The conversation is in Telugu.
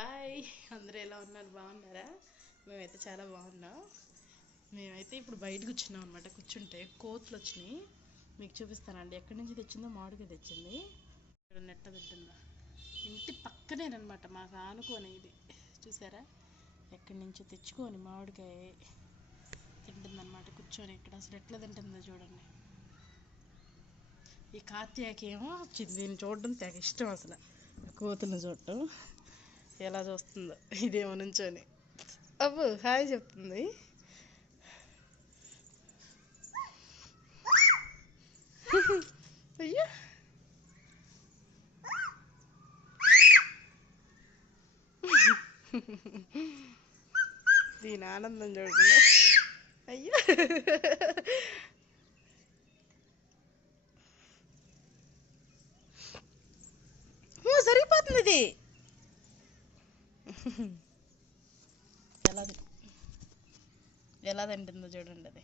హాయ్, అందరూ ఎలా ఉన్నారు? బాగున్నారా? మేమైతే చాలా బాగున్నాం. మేమైతే ఇప్పుడు బయట కూర్చున్నాం అనమాట. కూర్చుంటే కోతులు వచ్చినాయి. మీకు చూపిస్తానండి. ఎక్కడి నుంచి తెచ్చిందో మామిడికాయ తెచ్చింది. ఇక్కడ నెట్ట తింటుందా, ఇంటి పక్కనేనమాట, మాకు ఆనుకొని ఇది చూసారా, ఎక్కడి నుంచో తెచ్చుకొని మామిడికాయ తింటుందన్నమాట కూర్చొని. ఇక్కడ అసలు ఎట్లా తింటుందో చూడండి. ఈ కార్తీయకి ఏమో దీన్ని చూడడం తెగ ఇష్టం. అసలు కోతులను చూడటం ఎలా చూస్తుందో, ఇదేమో నుంచొని అబ్బు హాయ్ చెప్తుంది. అయ్యో, దీని ఆనందం చూడండి. అయ్యో, సరిపోతుంది ఇది. ఎలా ఎలా తింటుందో చూడండి అది.